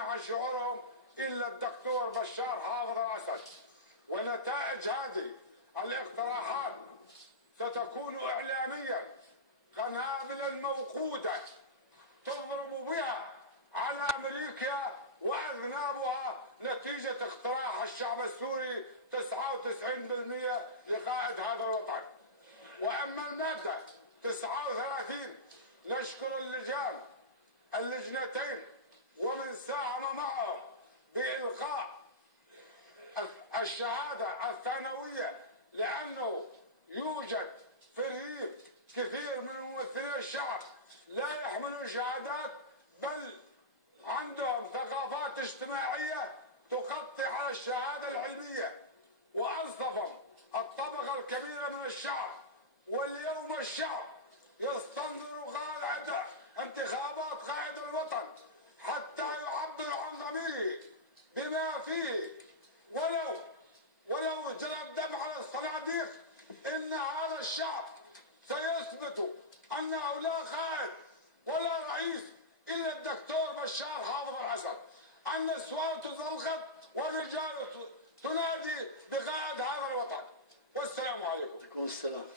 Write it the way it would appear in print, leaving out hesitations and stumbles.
يعبرون عن شعورهم إلا الدكتور بشار حافظ الأسد. ونتائج هذه الاقتراحات ستكون إعلاميا قنابل موقودة تضرب بها على أمريكا وأذنابها نتيجة اقتراح الشعب السوري 99% لقائد هذا الوطن. وأما المادة 39 نشكر اللجنتين ومن ساهم معهم بإلقاء الشهادة الثانوية، لأنه يوجد في الريف كثير من ممثلي الشعب لا يحملون شهادات، بل عندهم ثقافات اجتماعية تغطي على الشهادة العلمية، وأصدفهم الطبقة الكبيرة من الشعب. واليوم الشعب يستنظر قاعدة انتخابات قائد الوطن حتى يعبر عن ضميره بما فيه، ولو جرى الدم على الصناديق إن هذا الشعب سيثبت أنه لا قائد ولا رئيس إلا الدكتور بشار حافظ الأسد. النسوان تزلقت والرجال تنادي بقائد هذا الوطن. والسلام عليكم. وعليكم السلام.